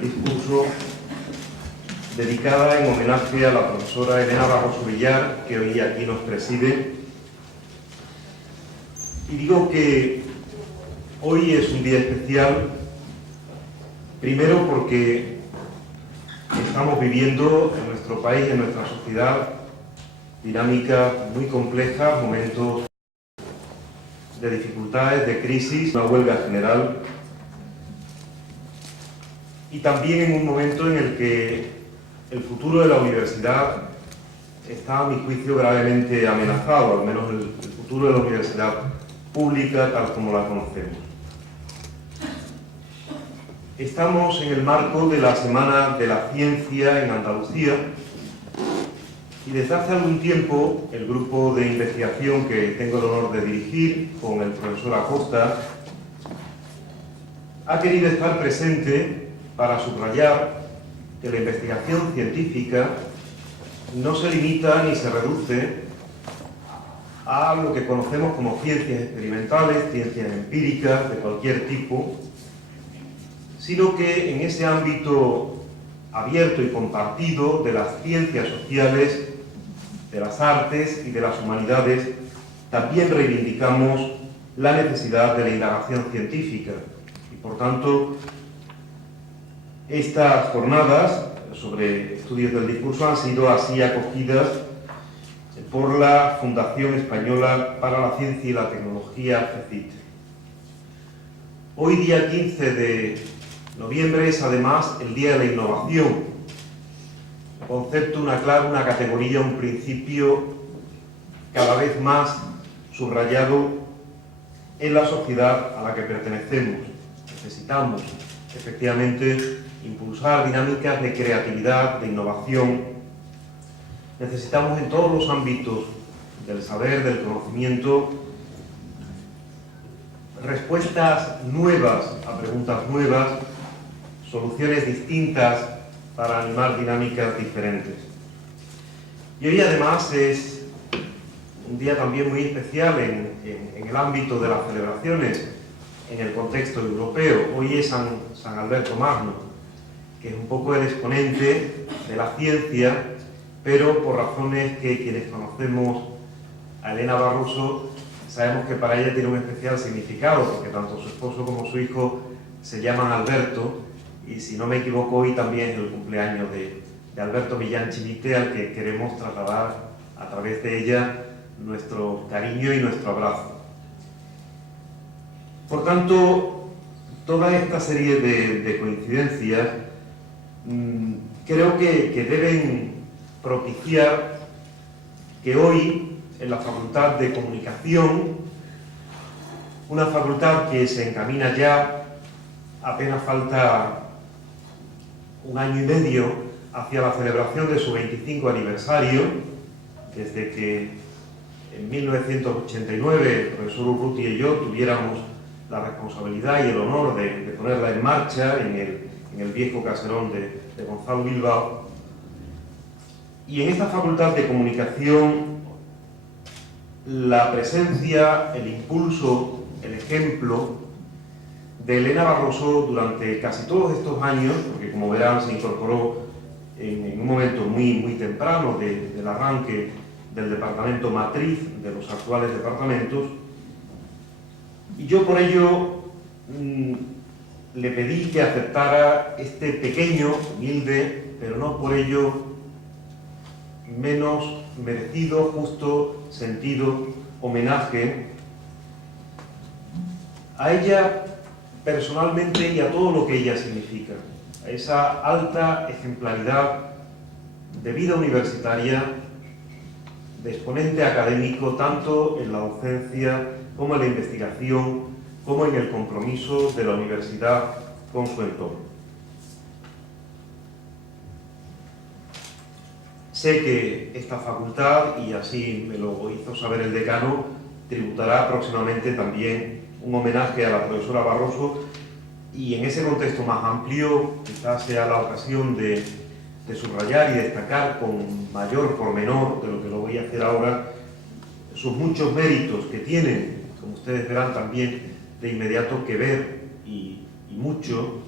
Discurso dedicada en homenaje a la profesora Elena Barroso Villar, que hoy aquí nos preside. Y digo que hoy es un día especial, primero porque estamos viviendo en nuestro país, en nuestra sociedad, dinámicas muy complejas, momentos de dificultades, de crisis, una huelga general, y también en un momento en el que el futuro de la universidad está, a mi juicio, gravemente amenazado, al menos el futuro de la universidad pública tal como la conocemos. Estamos en el marco de la Semana de la Ciencia en Andalucía y desde hace algún tiempo el grupo de investigación que tengo el honor de dirigir con el profesor Acosta ha querido estar presente para subrayar que la investigación científica no se limita ni se reduce a lo que conocemos como ciencias experimentales, ciencias empíricas de cualquier tipo, sino que en ese ámbito abierto y compartido de las ciencias sociales, de las artes y de las humanidades, también reivindicamos la necesidad de la indagación científica. Y por tanto, estas jornadas sobre estudios del discurso han sido así acogidas por la Fundación Española para la Ciencia y la Tecnología, FECIT. Hoy, día 15 de noviembre, es además el Día de la Innovación, un concepto, una clave, una categoría, un principio cada vez más subrayado en la sociedad a la que pertenecemos. Necesitamos, efectivamente, impulsar dinámicas de creatividad, de innovación. Necesitamos en todos los ámbitos del saber, del conocimiento, respuestas nuevas a preguntas nuevas, soluciones distintas para animar dinámicas diferentes. Y hoy además es un día también muy especial en el ámbito de las celebraciones, en el contexto europeo. Hoy es San Alberto Magno, que es un poco el exponente de la ciencia, pero por razones que quienes conocemos a Elena Barroso sabemos que para ella tiene un especial significado, porque tanto su esposo como su hijo se llaman Alberto, y si no me equivoco hoy también es el cumpleaños de Alberto Millán Chimite, al que queremos trasladar a través de ella nuestro cariño y nuestro abrazo. Por tanto, toda esta serie de coincidencias creo que deben propiciar que hoy, en la Facultad de Comunicación, una facultad que se encamina ya, apenas falta un año y medio hacia la celebración de su 25 aniversario, desde que en 1989 el profesor Urrutia y yo tuviéramos la responsabilidad y el honor de ponerla en marcha en el viejo caserón de Gonzalo Bilbao. Y en esta Facultad de Comunicación, la presencia, el impulso, el ejemplo de Elena Barroso durante casi todos estos años, porque como verán se incorporó en un momento muy temprano del arranque del departamento matriz de los actuales departamentos, y yo por ello le pedí que aceptara este pequeño, humilde, pero no por ello menos merecido, justo, sentido homenaje a ella personalmente y a todo lo que ella significa, a esa alta ejemplaridad de vida universitaria, de exponente académico, tanto en la docencia como en la investigación, como en el compromiso de la universidad con su entorno. Sé que esta facultad, y así me lo hizo saber el decano, tributará próximamente también un homenaje a la profesora Barroso, y en ese contexto más amplio quizás sea la ocasión de subrayar y destacar con mayor pormenor de lo que lo voy a hacer ahora sus muchos méritos que tienen, como ustedes verán también de inmediato, que ver y mucho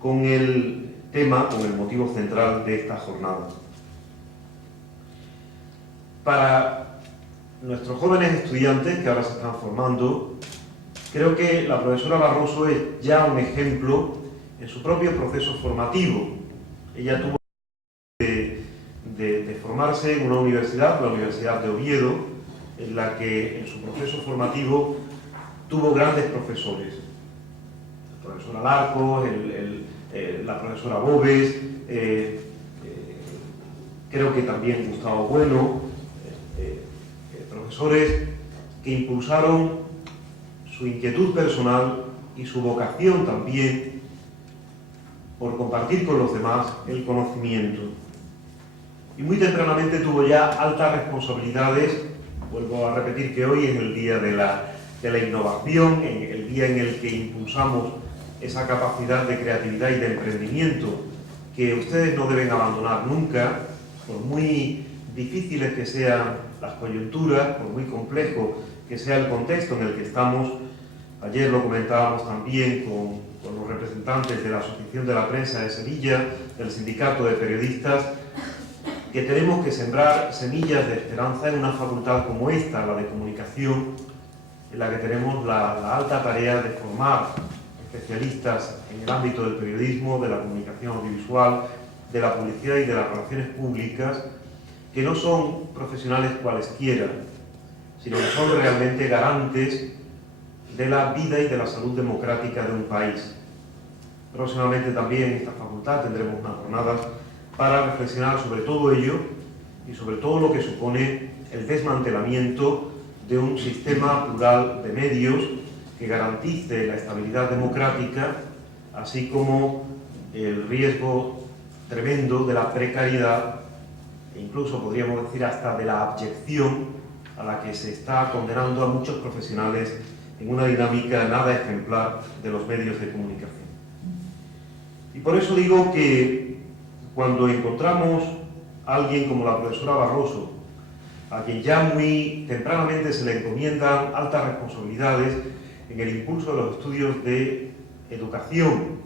con el tema, con el motivo central de esta jornada. Para nuestros jóvenes estudiantes que ahora se están formando, creo que la profesora Barroso es ya un ejemplo en su propio proceso formativo. Ella tuvo de formarse en una universidad, la Universidad de Oviedo, en la que en su proceso formativo tuvo grandes profesores. El profesor Alarcos, la profesora Bobes, creo que también Gustavo Bueno, profesores que impulsaron su inquietud personal y su vocación también por compartir con los demás el conocimiento. Y muy tempranamente tuvo ya altas responsabilidades. Vuelvo a repetir que hoy es el día de la innovación, el día en el que impulsamos esa capacidad de creatividad y de emprendimiento que ustedes no deben abandonar nunca, por muy difíciles que sean las coyunturas, por muy complejo que sea el contexto en el que estamos. Ayer lo comentábamos también con los representantes de la Asociación de la Prensa de Sevilla, del Sindicato de Periodistas, que tenemos que sembrar semillas de esperanza en una facultad como esta, la de comunicación, en la que tenemos la alta tarea de formar especialistas en el ámbito del periodismo, de la comunicación audiovisual, de la publicidad y de las relaciones públicas, que no son profesionales cualesquiera, sino que son realmente garantes de la vida y de la salud democrática de un país. Próximamente también en esta facultad tendremos una jornada para reflexionar sobre todo ello y sobre todo lo que supone el desmantelamiento de un sistema plural de medios que garantice la estabilidad democrática, así como el riesgo tremendo de la precariedad e incluso podríamos decir hasta de la abyección a la que se está condenando a muchos profesionales en una dinámica nada ejemplar de los medios de comunicación. Y por eso digo que cuando encontramos a alguien como la profesora Barroso, a quien ya muy tempranamente se le encomiendan altas responsabilidades en el impulso de los estudios de educación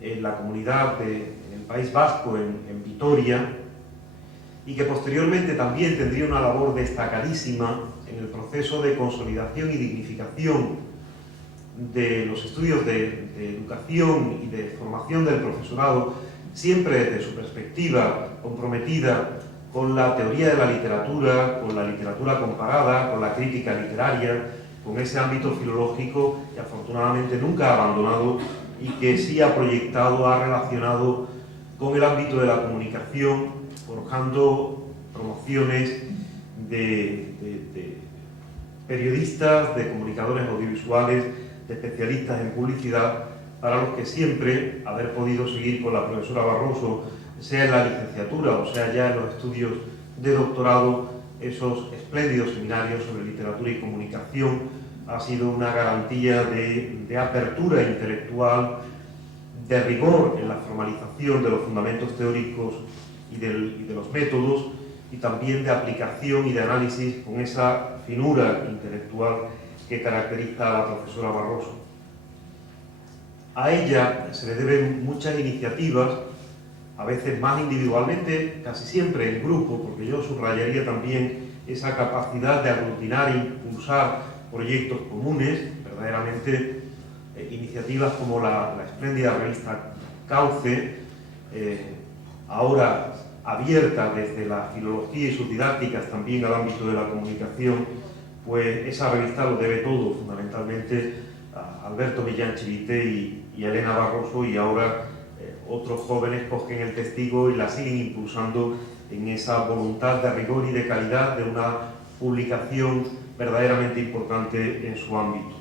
en la comunidad en el País Vasco, en Vitoria, y que posteriormente también tendría una labor destacadísima en el proceso de consolidación y dignificación de los estudios de educación y de formación del profesorado, siempre desde su perspectiva comprometida con la teoría de la literatura, con la literatura comparada, con la crítica literaria, con ese ámbito filológico que afortunadamente nunca ha abandonado y que sí ha proyectado, ha relacionado con el ámbito de la comunicación, forjando promociones de periodistas, de comunicadores audiovisuales, de especialistas en publicidad, para los que siempre haber podido seguir con la profesora Barroso, sea en la licenciatura o sea ya en los estudios de doctorado, esos espléndidos seminarios sobre literatura y comunicación, ha sido una garantía de apertura intelectual, de rigor en la formalización de los fundamentos teóricos y de los métodos, y también de aplicación y de análisis con esa finura intelectual que caracteriza a la profesora Barroso. A ella se le deben muchas iniciativas, a veces más individualmente, casi siempre en grupo, porque yo subrayaría también esa capacidad de aglutinar e impulsar proyectos comunes, verdaderamente iniciativas como la espléndida revista Cauce, ahora abierta desde la filología y sus didácticas también al ámbito de la comunicación, pues esa revista lo debe todo fundamentalmente a Alberto Millán Chivité y a Elena Barroso, y ahora otros jóvenes cogen el testigo y la siguen impulsando en esa voluntad de rigor y de calidad de una publicación verdaderamente importante en su ámbito.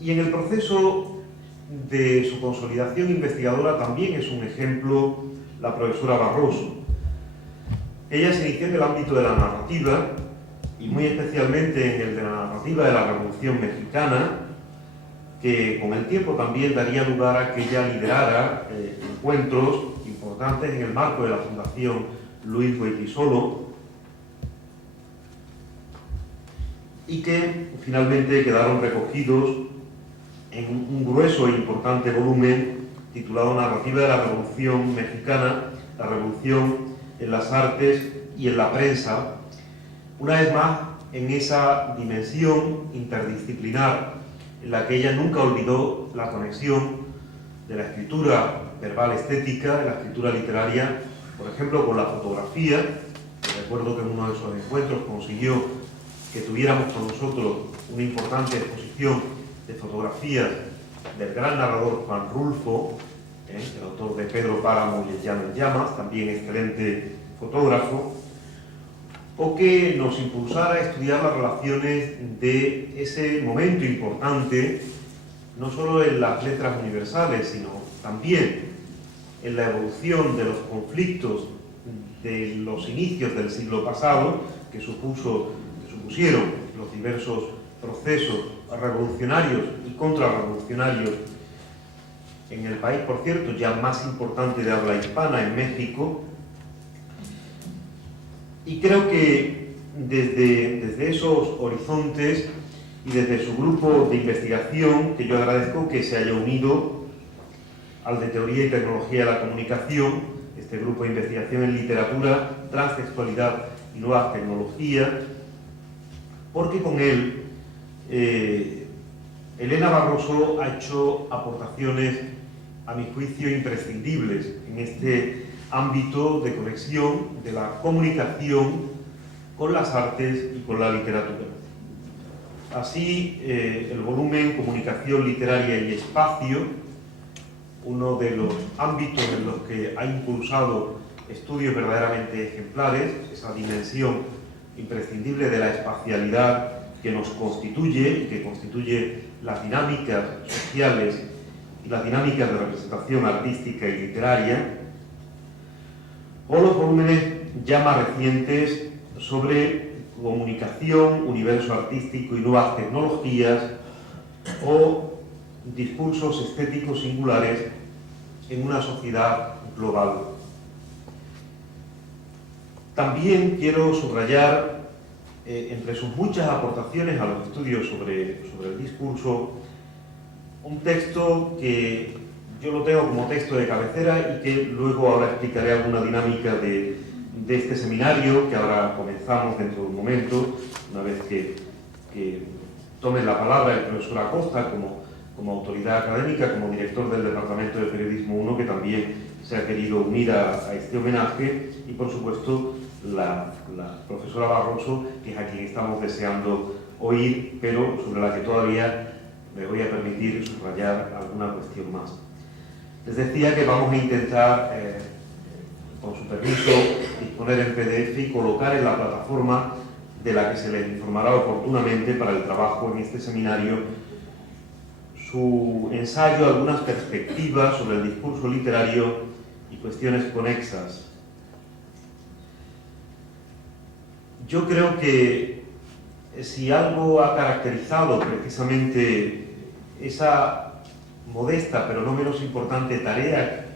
Y en el proceso de su consolidación investigadora también es un ejemplo la profesora Barroso. Ella se inició en el ámbito de la narrativa, y muy especialmente en el de la narrativa de la Revolución Mexicana, que con el tiempo también daría lugar a que ella liderara encuentros importantes en el marco de la Fundación Luis Goytisolo, y que finalmente quedaron recogidos en un grueso e importante volumen titulado Narrativa de la Revolución Mexicana, la Revolución en las Artes y en la Prensa, una vez más en esa dimensión interdisciplinar en la que ella nunca olvidó la conexión de la escritura verbal estética, de la escritura literaria, por ejemplo, con la fotografía. Recuerdo que en uno de esos encuentros consiguió que tuviéramos con nosotros una importante exposición de fotografías del gran narrador Juan Rulfo, el autor de Pedro Páramo y El Llano en Llamas, también excelente fotógrafo, o que nos impulsara a estudiar las relaciones de ese momento importante, no solo en las letras universales, sino también en la evolución de los conflictos de los inicios del siglo pasado, que supusieron los diversos procesos revolucionarios y contrarrevolucionarios en el país, por cierto, ya más importante de habla hispana, en México. Y creo que desde esos horizontes y desde su grupo de investigación, que yo agradezco que se haya unido al de Teoría y Tecnología de la Comunicación, este grupo de investigación en literatura, transtextualidad y nuevas tecnologías, porque con él Elena Barroso ha hecho aportaciones, a mi juicio, imprescindibles en este ámbito de conexión de la comunicación con las artes y con la literatura. Así, el volumen Comunicación Literaria y Espacio, uno de los ámbitos en los que ha impulsado estudios verdaderamente ejemplares, esa dimensión imprescindible de la espacialidad que nos constituye y que constituye las dinámicas sociales y las dinámicas de representación artística y literaria, o los volúmenes ya más recientes sobre comunicación, universo artístico y nuevas tecnologías, o discursos estéticos singulares en una sociedad global. También quiero subrayar, entre sus muchas aportaciones a los estudios sobre el discurso, un texto que yo lo tengo como texto de cabecera y que luego ahora explicaré alguna dinámica de este seminario que ahora comenzamos dentro de un momento, una vez que tome la palabra el profesor Acosta como autoridad académica, como director del Departamento de Periodismo 1, que también se ha querido unir a este homenaje, y por supuesto la profesora Barroso, que es a quien estamos deseando oír, pero sobre la que todavía me voy a permitir subrayar alguna cuestión más. Les decía que vamos a intentar, con su permiso, disponer en PDF y colocar en la plataforma de la que se les informará oportunamente para el trabajo en este seminario su ensayo, algunas perspectivas sobre el discurso literario y cuestiones conexas. Yo creo que si algo ha caracterizado precisamente esa modesta, pero no menos importante tarea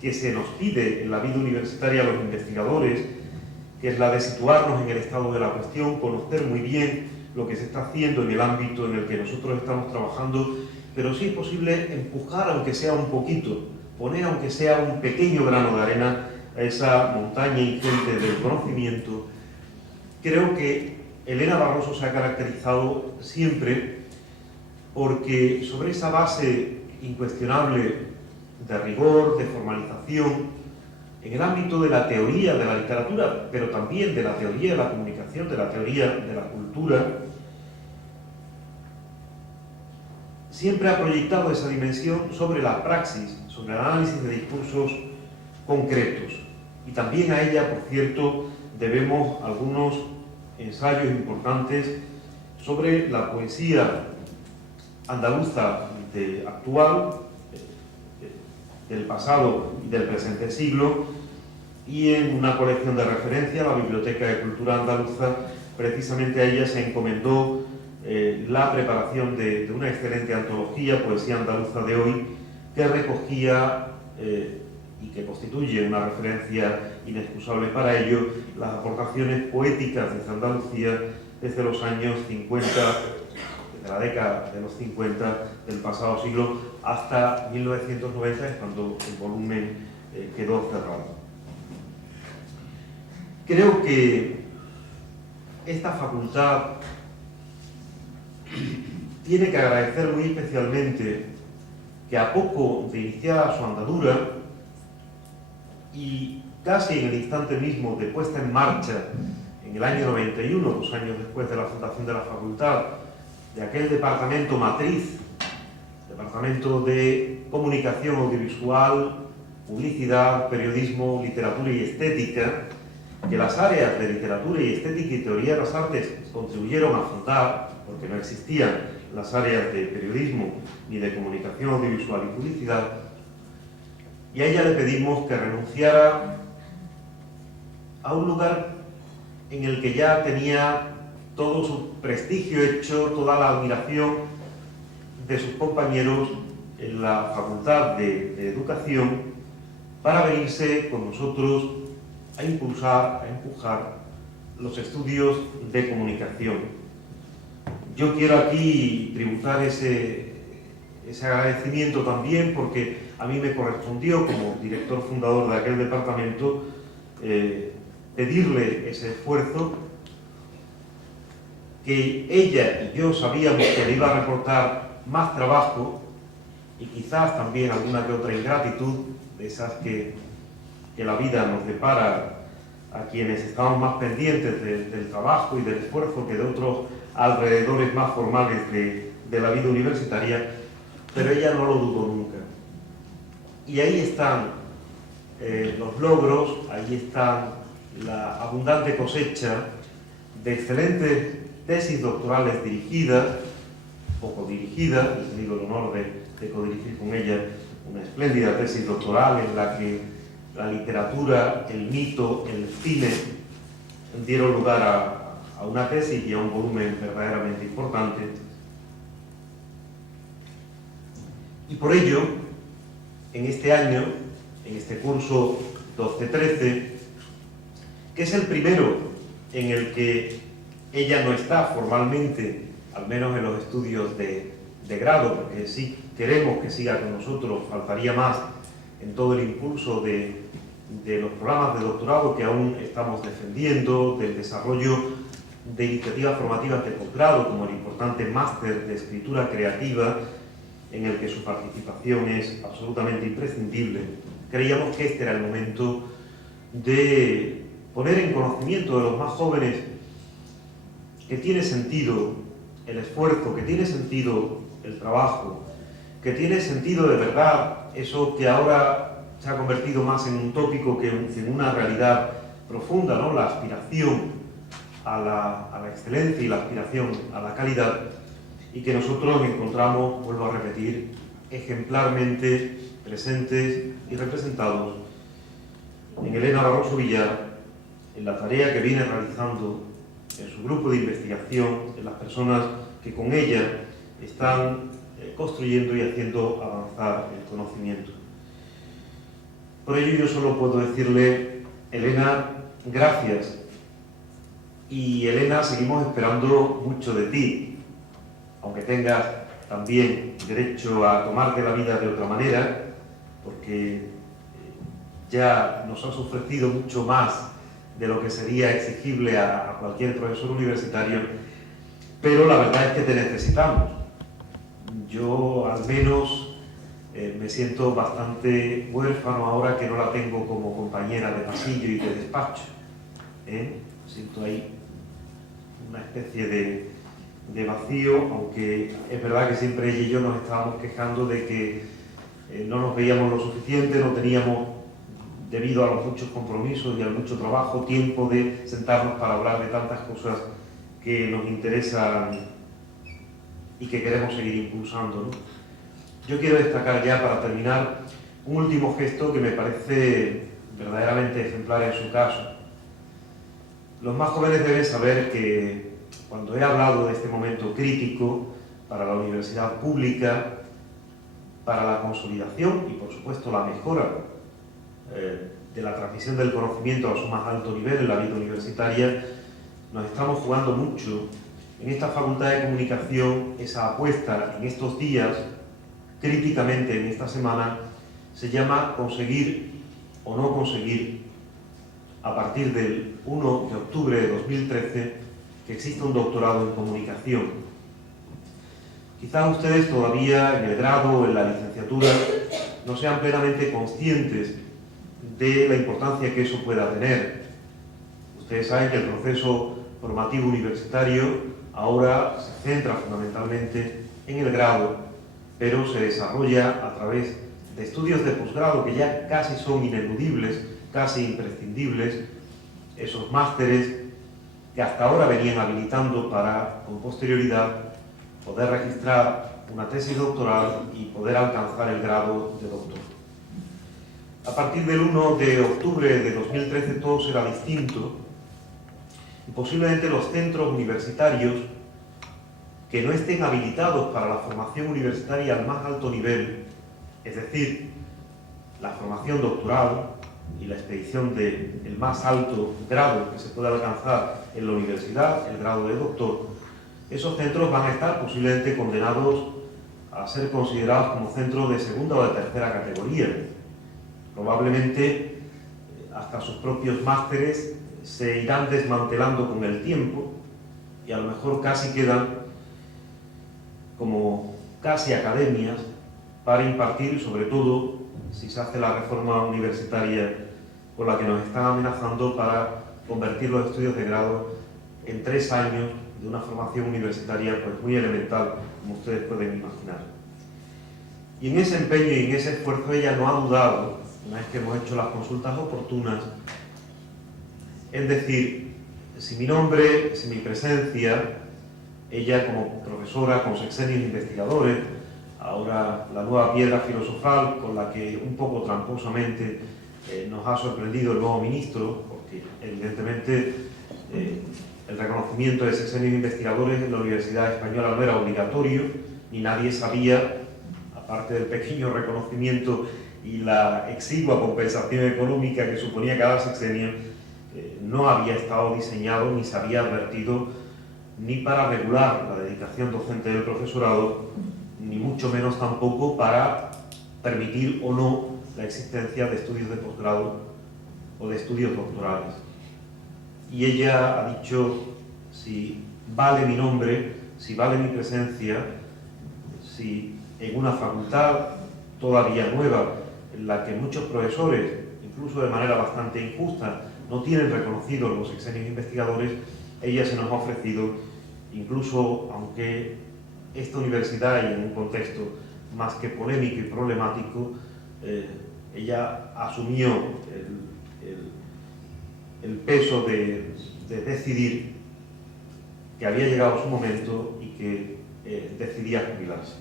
que se nos pide en la vida universitaria a los investigadores, que es la de situarnos en el estado de la cuestión, conocer muy bien lo que se está haciendo en el ámbito en el que nosotros estamos trabajando, pero sí es posible empujar, aunque sea un poquito, poner aunque sea un pequeño grano de arena a esa montaña ingente del conocimiento. Creo que Elena Barroso se ha caracterizado siempre porque sobre esa base incuestionable de rigor, de formalización, en el ámbito de la teoría de la literatura, pero también de la teoría de la comunicación, de la teoría de la cultura, siempre ha proyectado esa dimensión sobre la praxis, sobre el análisis de discursos concretos. Y también a ella, por cierto, debemos algunos ensayos importantes sobre la poesía andaluza actual, del pasado y del presente siglo, y en una colección de referencia, la Biblioteca de Cultura Andaluza, precisamente a ella se encomendó la preparación de una excelente antología, Poesía Andaluza de Hoy, que recogía y que constituye una referencia inexcusable para ello, las aportaciones poéticas desde Andalucía desde los años 50, desde durante la década de los 50 del pasado siglo hasta 1990, cuando el volumen quedó cerrado. Creo que esta facultad tiene que agradecer muy especialmente que a poco de iniciada su andadura y casi en el instante mismo de puesta en marcha, en el año 91, 2 años después de la fundación de la facultad, de aquel departamento matriz, departamento de comunicación audiovisual, publicidad, periodismo, literatura y estética, que las áreas de literatura y estética y teoría de las artes contribuyeron a fundar, porque no existían las áreas de periodismo ni de comunicación audiovisual y publicidad, y a ella le pedimos que renunciara a un lugar en el que ya tenía todo su prestigio hecho, toda la admiración de sus compañeros en la Facultad de Educación, para venirse con nosotros a impulsar, a empujar los estudios de comunicación. Yo quiero aquí tributar ese agradecimiento también, porque a mí me correspondió, como director fundador de aquel departamento, pedirle ese esfuerzo que ella y yo sabíamos que le iba a reportar más trabajo y quizás también alguna que otra ingratitud, de esas que la vida nos depara a quienes estamos más pendientes del trabajo y del esfuerzo que de otros alrededores más formales de la vida universitaria, pero ella no lo dudó nunca. Y ahí están los logros, ahí están la abundante cosecha de excelentes tesis doctorales dirigidas o codirigidas. He tenido el honor de codirigir con ella una espléndida tesis doctoral en la que la literatura, el mito, el cine dieron lugar a una tesis y a un volumen verdaderamente importante. Y por ello, en este año, en este curso 12-13, que es el primero en el que ella no está formalmente, al menos en los estudios de grado, porque sí queremos que siga con nosotros, faltaría más en todo el impulso de los programas de doctorado que aún estamos defendiendo, del desarrollo de iniciativas formativas de posgrado, como el importante máster de escritura creativa, en el que su participación es absolutamente imprescindible. Creíamos que este era el momento de poner en conocimiento de los más jóvenes que tiene sentido el esfuerzo, que tiene sentido el trabajo, que tiene sentido de verdad eso que ahora se ha convertido más en un tópico que en una realidad profunda, ¿no? La aspiración a la excelencia y la aspiración a la calidad, y que nosotros encontramos, vuelvo a repetir, ejemplarmente presentes y representados en Elena Barroso Villar, en la tarea que viene realizando en su grupo de investigación, en las personas que con ella están construyendo y haciendo avanzar el conocimiento. Por ello yo solo puedo decirle, Elena, gracias. Y Elena, seguimos esperando mucho de ti, aunque tengas también derecho a tomarte la vida de otra manera, porque ya nos has ofrecido mucho más de lo que sería exigible a cualquier profesor universitario, pero la verdad es que te necesitamos. Yo al menos me siento bastante huérfano ahora que no la tengo como compañera de pasillo y de despacho. Siento ahí una especie de vacío, aunque es verdad que siempre ella y yo nos estábamos quejando de que no nos veíamos lo suficiente, no teníamos, debido a los muchos compromisos y al mucho trabajo, tiempo de sentarnos para hablar de tantas cosas que nos interesan y que queremos seguir impulsando, ¿no? Yo quiero destacar ya, para terminar, un último gesto que me parece verdaderamente ejemplar en su caso. Los más jóvenes deben saber que cuando he hablado de este momento crítico para la universidad pública, para la consolidación y, por supuesto, la mejora de la transmisión del conocimiento a su más alto nivel en la vida universitaria, nos estamos jugando mucho en esta Facultad de Comunicación, esa apuesta en estos días, críticamente en esta semana, se llama conseguir o no conseguir, a partir del 1 de octubre de 2013, que exista un doctorado en comunicación. Quizás ustedes todavía en el grado o en la licenciatura no sean plenamente conscientes de la importancia que eso pueda tener. Ustedes saben que el proceso formativo universitario ahora se centra fundamentalmente en el grado, pero se desarrolla a través de estudios de posgrado que ya casi son ineludibles, casi imprescindibles, esos másteres que hasta ahora venían habilitando para, con posterioridad, poder registrar una tesis doctoral y poder alcanzar el grado de doctor. A partir del 1 de octubre de 2013 todo será distinto y posiblemente los centros universitarios que no estén habilitados para la formación universitaria al más alto nivel, es decir, la formación doctoral y la expedición del más alto grado que se pueda alcanzar en la universidad, el grado de doctor, esos centros van a estar posiblemente condenados a ser considerados como centros de segunda o de tercera categoría. Probablemente hasta sus propios másteres se irán desmantelando con el tiempo y a lo mejor casi quedan como casi academias para impartir, sobre todo si se hace la reforma universitaria con la que nos están amenazando, para convertir los estudios de grado en 3 años de una formación universitaria pues muy elemental, como ustedes pueden imaginar. Y en ese empeño y en ese esfuerzo ella no ha dudado, una vez que hemos hecho las consultas oportunas, en decir, si mi nombre, si mi presencia, ella como profesora con sexenios investigadores, ahora la nueva piedra filosofal con la que un poco tramposamente nos ha sorprendido el nuevo ministro, porque evidentemente el reconocimiento de sexenios investigadores en la Universidad Española no era obligatorio, ni nadie sabía, aparte del pequeño reconocimiento y la exigua compensación económica que suponía cada sexenio, no había estado diseñado ni se había advertido ni para regular la dedicación docente del profesorado, ni mucho menos tampoco para permitir o no la existencia de estudios de posgrado o de estudios doctorales. Y ella ha dicho, si vale mi nombre, si vale mi presencia, si en una facultad todavía nueva, en la que muchos profesores, incluso de manera bastante injusta, no tienen reconocidos los sexenios investigadores, ella se nos ha ofrecido, incluso aunque esta universidad, y en un contexto más que polémico y problemático, ella asumió el peso de decidir que había llegado su momento y que decidía jubilarse.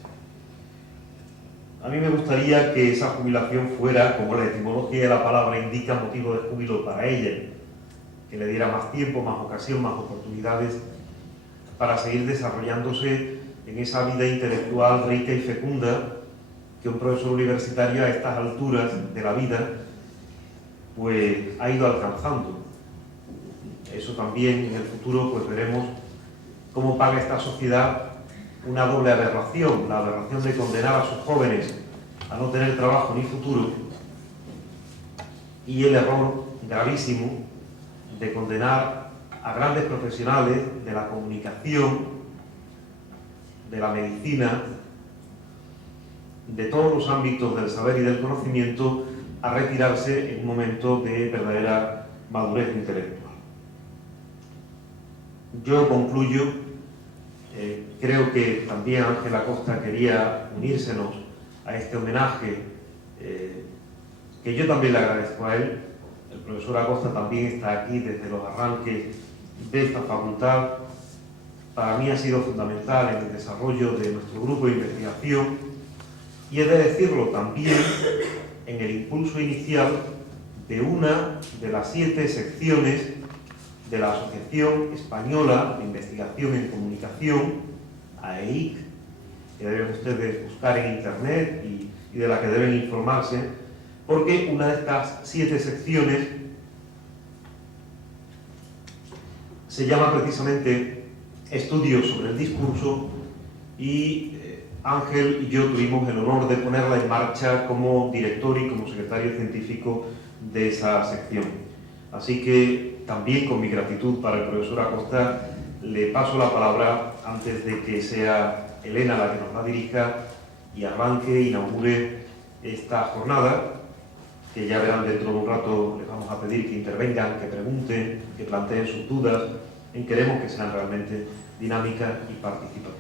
A mí me gustaría que esa jubilación fuera, como la etimología de la palabra indica, motivo de júbilo para ella, que le diera más tiempo, más ocasión, más oportunidades para seguir desarrollándose en esa vida intelectual rica y fecunda que un profesor universitario a estas alturas de la vida pues ha ido alcanzando. Eso también en el futuro pues veremos cómo paga esta sociedad una doble aberración, la aberración de condenar a sus jóvenes a no tener trabajo ni futuro, y el error gravísimo de condenar a grandes profesionales de la comunicación, de la medicina, de todos los ámbitos del saber y del conocimiento, a retirarse en un momento de verdadera madurez intelectual. Yo concluyo, creo que también Ángel Acosta quería unírsenos a este homenaje, que yo también le agradezco a él. El profesor Acosta también está aquí desde los arranques de esta facultad. Para mí ha sido fundamental en el desarrollo de nuestro grupo de investigación y he de decirlo también en el impulso inicial de una de las 7 secciones de la Asociación Española de Investigación en Comunicación, AEIC, que deben ustedes buscar en internet y de la que deben informarse, porque una de estas 7 secciones se llama precisamente estudios sobre el discurso y Ángel y yo tuvimos el honor de ponerla en marcha como director y como secretario científico de esa sección. Así que también con mi gratitud para el profesor Acosta le paso la palabra antes de que sea Elena la que nos la dirija y arranque, inaugure esta jornada, que ya verán dentro de un rato. Les vamos a pedir que intervengan, que pregunten, que planteen sus dudas, queremos que sean realmente dinámicas y participativas.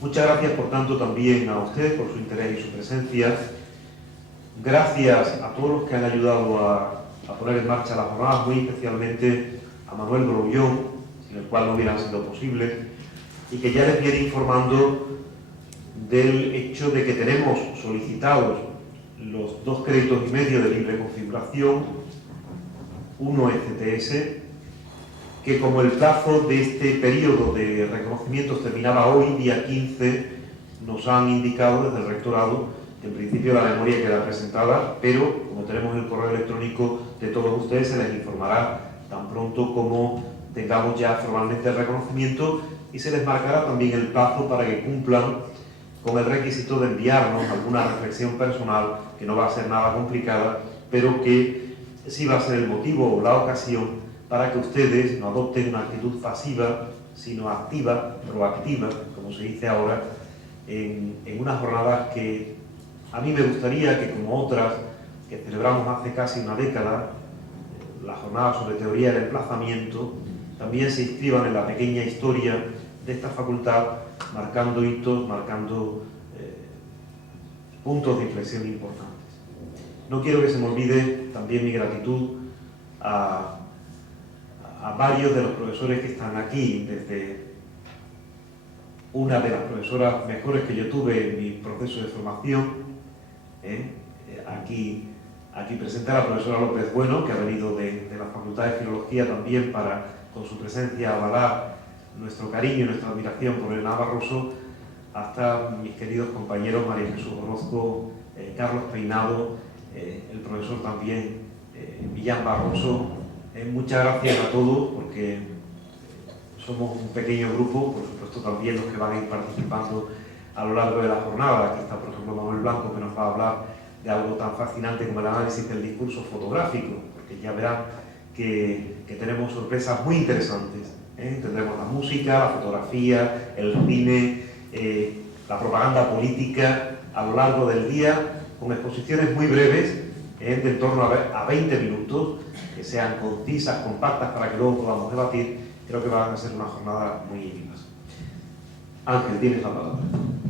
Muchas gracias, por tanto, también a usted por su interés y su presencia. Gracias a todos los que han ayudado a poner en marcha las jornadas, muy especialmente a Manuel Brollón, sin el cual no hubieran sido posibles, y que ya les viene informando del hecho de que tenemos solicitados los 2,5 créditos de libre configuración, 1 ECTS, que como el plazo de este periodo de reconocimientos terminaba hoy, día 15, nos han indicado desde el rectorado que en principio la memoria queda presentada, pero como tenemos el correo electrónico de todos ustedes, se les informará tan pronto como tengamos ya formalmente el reconocimiento, y se les marcará también el plazo para que cumplan con el requisito de enviarnos alguna reflexión personal, que no va a ser nada complicada, pero que sí va a ser el motivo o la ocasión para que ustedes no adopten una actitud pasiva, sino activa, proactiva, como se dice ahora, en unas jornadas que a mí me gustaría que, como otras que celebramos hace casi una década, las jornadas sobre teoría del emplazamiento, también se inscriban en la pequeña historia de esta facultad, marcando hitos, marcando puntos de inflexión importantes. No quiero que se me olvide también mi gratitud a varios de los profesores que están aquí, desde una de las profesoras mejores que yo tuve en mi proceso de formación, aquí presenta la profesora López Bueno, que ha venido de la Facultad de Filología también para, con su presencia, avalar nuestro cariño y nuestra admiración por Elena Barroso, hasta mis queridos compañeros María Jesús Orozco, Carlos Peinado, el profesor también Millán Barroso. Muchas gracias a todos, porque somos un pequeño grupo, por supuesto también los que van a ir participando a lo largo de la jornada. Aquí está, por ejemplo, Manuel Blanco, que nos va a hablar de algo tan fascinante como el análisis del discurso fotográfico, porque ya verán que tenemos sorpresas muy interesantes. Tendremos la música, la fotografía, el cine, la propaganda política a lo largo del día, con exposiciones muy breves, de en torno a 20 minutos, que sean concisas, compactas, para que luego podamos debatir. Creo que van a ser una jornada muy vivas. Ángel, tienes la palabra.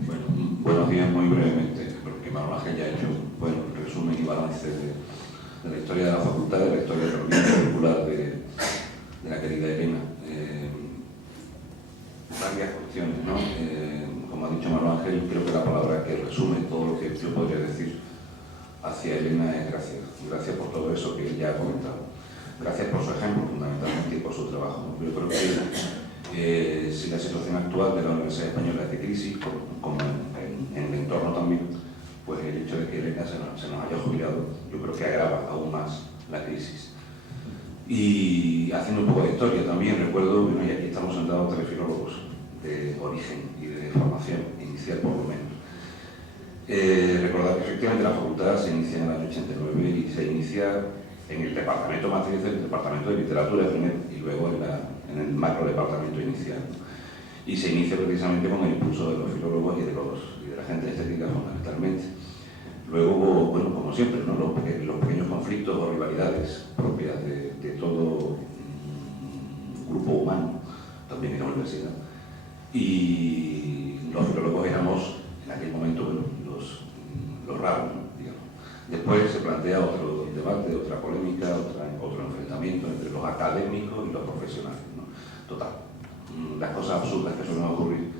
Bueno, buenos días, muy brevemente, porque Manuel Ángel ya ha hecho un resumen y balance de la historia de la facultad, de la historia del movimiento curricular de la querida Elena. Varias cuestiones, ¿no? Como ha dicho Manuel Ángel, creo que la palabra que resume todo lo que yo podría decir hacia Elena es gracias. Gracias por todo eso que ella ha comentado. Gracias por su ejemplo, fundamentalmente, y por su trabajo. Yo creo que si la situación actual de la Universidad Española es de crisis, como en el entorno también, pues el hecho de que Elena se nos haya jubilado, yo creo que agrava aún más la crisis. Y haciendo un poco de historia también, recuerdo, bueno, y aquí estamos sentados 3 filólogos de origen y de formación inicial, por lo menos. Recordar que efectivamente la facultad se inicia en el año 89 y se inicia en el departamento matriz, el departamento de literatura primero, y luego en el macro departamento inicial. Y se inicia precisamente con el impulso de los filólogos y de la gente estética, fundamentalmente. Luego hubo, bueno, como siempre, ¿no? los pequeños conflictos o rivalidades propias de todo grupo humano, también en la universidad. Y los filólogos éramos, en aquel momento, bueno, los raros, ¿no? Digamos. Después se plantea otro debate, otra polémica, otro enfrentamiento entre los académicos y los profesionales, ¿no? Total, las cosas absurdas que suelen ocurrir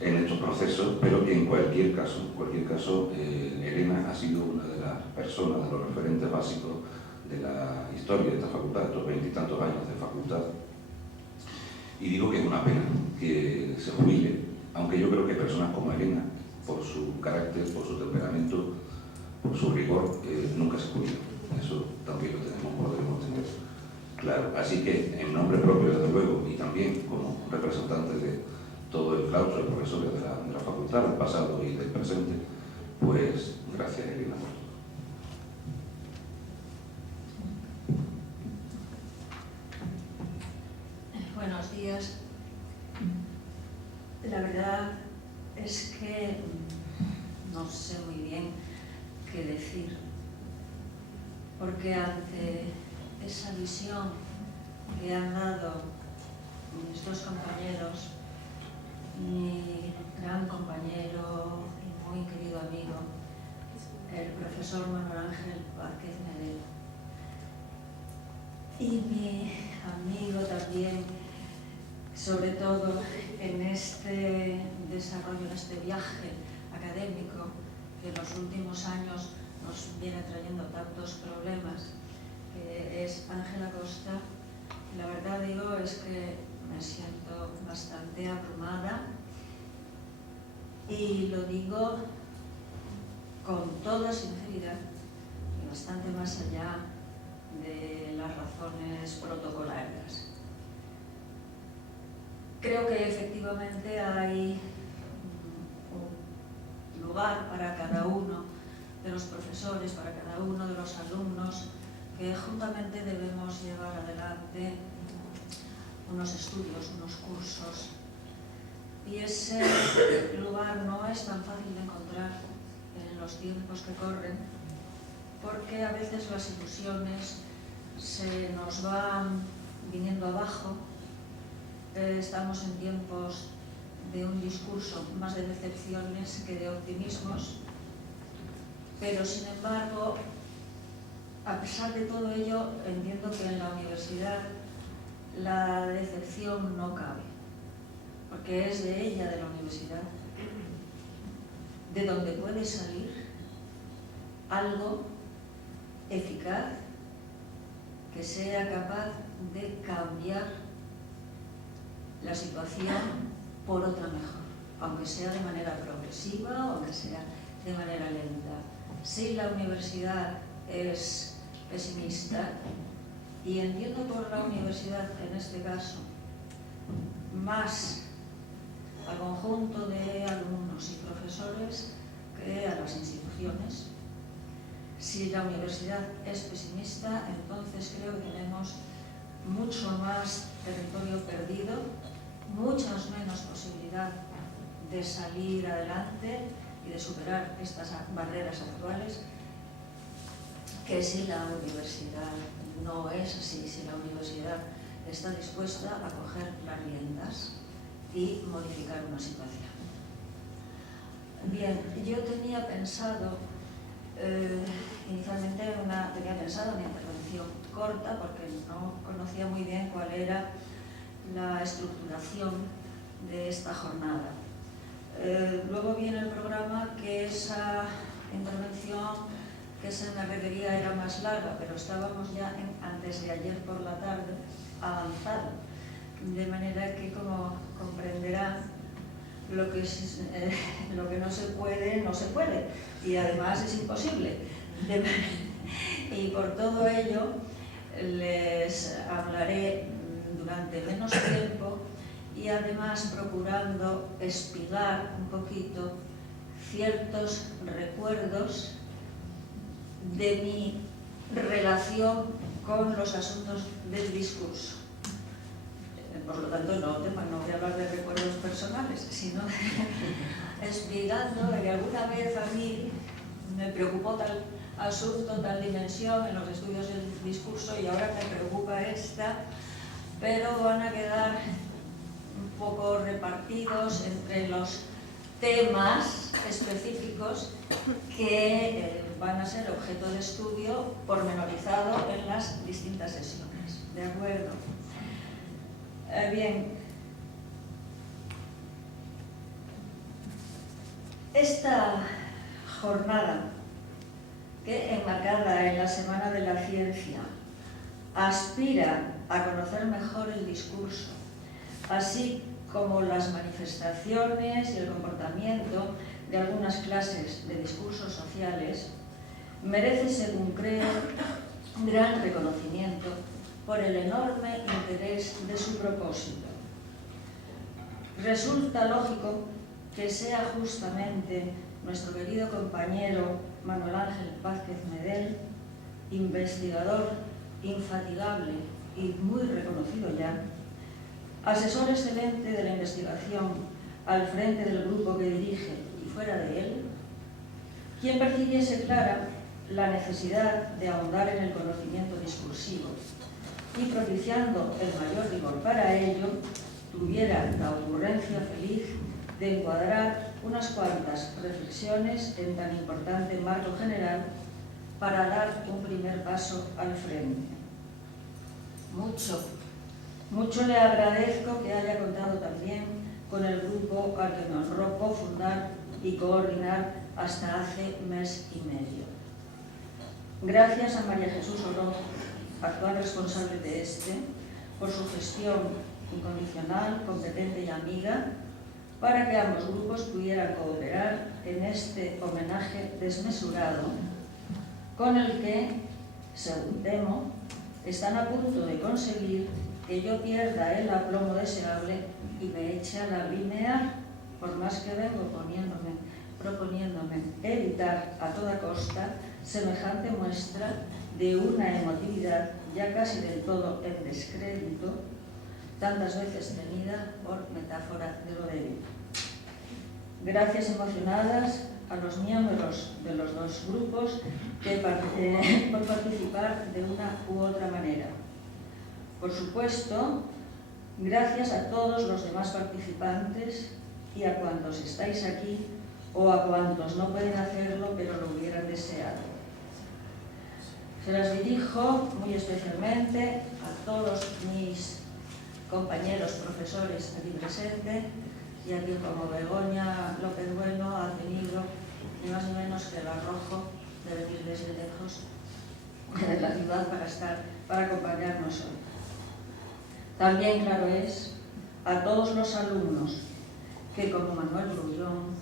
en estos procesos, pero que en cualquier caso, Elena ha sido una de las personas, de los referentes básicos de la historia de esta facultad, de estos 20 y tantos años de facultad. Y digo que es una pena que se jubile, aunque yo creo que personas como Elena, por su carácter, por su temperamento, por su rigor, nunca se jubilan. Eso también lo podremos tener Claro, así que en nombre propio, desde luego, y también como representante de todo el claustro de profesores de la facultad, del pasado y del presente, pues gracias, Elena. Buenos días. La verdad es que no sé muy bien qué decir, porque ante esa visión que han dado mis dos compañeros, mi gran compañero y muy querido amigo, el profesor Manuel Ángel Vázquez Medel, y mi amigo también, sobre todo en este desarrollo, en este viaje académico que en los últimos años nos viene trayendo tantos problemas, que es Ángela Costa. La verdad digo es que me siento bastante abrumada y lo digo con toda sinceridad y bastante más allá de las razones protocolarias. Creo que efectivamente hay un lugar para cada uno de los profesores, para cada uno de los alumnos, que juntamente debemos llevar adelante unos estudios, unos cursos. Y ese lugar no es tan fácil de encontrar en los tiempos que corren, porque a veces las ilusiones se nos van viniendo abajo. Estamos en tiempos de un discurso más de decepciones que de optimismos, pero sin embargo, a pesar de todo ello, entiendo que en la universidad la decepción no cabe, porque es de ella, de la universidad, de donde puede salir algo eficaz que sea capaz de cambiar la situación por otra mejor, aunque sea de manera progresiva o aunque sea de manera lenta. Si la universidad es pesimista, y entiendo por la universidad en este caso más al conjunto de alumnos y profesores que a las instituciones, si la universidad es pesimista, entonces creo que tenemos mucho más territorio perdido, muchas menos posibilidad de salir adelante y de superar estas barreras actuales, que si la universidad no es así, si la universidad está dispuesta a coger las riendas y modificar una situación. Bien, yo tenía pensado, inicialmente tenía pensado una intervención corta porque no conocía muy bien cuál era la estructuración de esta jornada. Luego vi en el programa que esa intervención que se me requería era más larga, pero estábamos ya antes de ayer por la tarde avanzado, de manera que, como comprenderán, lo que no se puede, no se puede, y además es imposible. Y por todo ello les hablaré durante menos tiempo y además procurando espigar un poquito ciertos recuerdos de mi relación con los asuntos del discurso. Por lo tanto, no voy a hablar de recuerdos personales, sino explicando que alguna vez a mí me preocupó tal asunto, tal dimensión en los estudios del discurso y ahora me preocupa esta, pero van a quedar un poco repartidos entre los temas específicos que van a ser objeto de estudio pormenorizado en las distintas sesiones. ¿De acuerdo? Bien. Esta jornada, que enmarcada en la Semana de la Ciencia, aspira a conocer mejor el discurso, así como las manifestaciones y el comportamiento de algunas clases de discursos sociales, merece, según creo, un gran reconocimiento por el enorme interés de su propósito. Resulta lógico que sea justamente nuestro querido compañero Manuel Ángel Vázquez Medel, investigador infatigable y muy reconocido ya, asesor excelente de la investigación al frente del grupo que dirige y fuera de él, quien percibiese clara la necesidad de ahondar en el conocimiento discursivo y, propiciando el mayor rigor para ello, tuviera la ocurrencia feliz de encuadrar unas cuantas reflexiones en tan importante marco general para dar un primer paso al frente. Mucho le agradezco que haya contado también con el grupo al que me honró cofundar y coordinar hasta hace mes y medio. Gracias a María Jesús Oroz, actual responsable de este, por su gestión incondicional, competente y amiga, para que ambos grupos pudieran cooperar en este homenaje desmesurado, con el que, según temo, están a punto de conseguir que yo pierda el aplomo deseable y me eche a la lineal, por más que vengo proponiéndome evitar a toda costa semejante muestra de una emotividad ya casi del todo en descrédito, tantas veces tenida por metáfora de lo débil. Gracias emocionadas a los miembros de los dos grupos por participar de una u otra manera. Por supuesto, gracias a todos los demás participantes y a cuantos estáis aquí o a cuantos no pueden hacerlo pero lo hubieran deseado. Se las dirijo muy especialmente a todos mis compañeros profesores aquí presentes y a quien como Begoña López Bueno ha tenido ni más ni menos que el arrojo de venir desde lejos de la ciudad para acompañarnos hoy. También, claro es, a todos los alumnos que, como Manuel Grullón,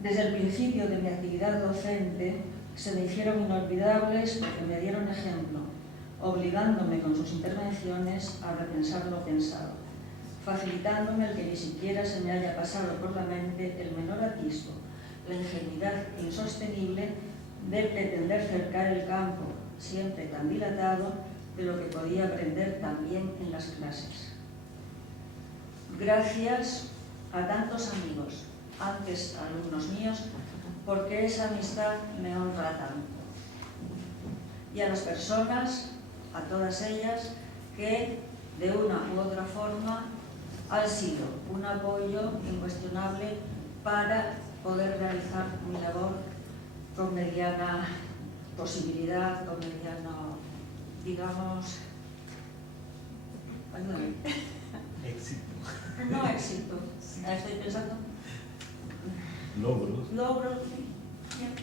desde el principio de mi actividad docente, se me hicieron inolvidables porque me dieron ejemplo, obligándome con sus intervenciones a repensar lo pensado, facilitándome el que ni siquiera se me haya pasado por la mente el menor atisbo, la ingenuidad insostenible de pretender cercar el campo, siempre tan dilatado, de lo que podía aprender también en las clases. Gracias a tantos amigos, antes alumnos míos, porque esa amistad me honra tanto. Y a las personas, a todas ellas, que de una u otra forma han sido un apoyo incuestionable para poder realizar mi labor con mediana posibilidad, con mediano, digamos, ayúdame. Éxito. No éxito, estoy pensando. Logros. Logros,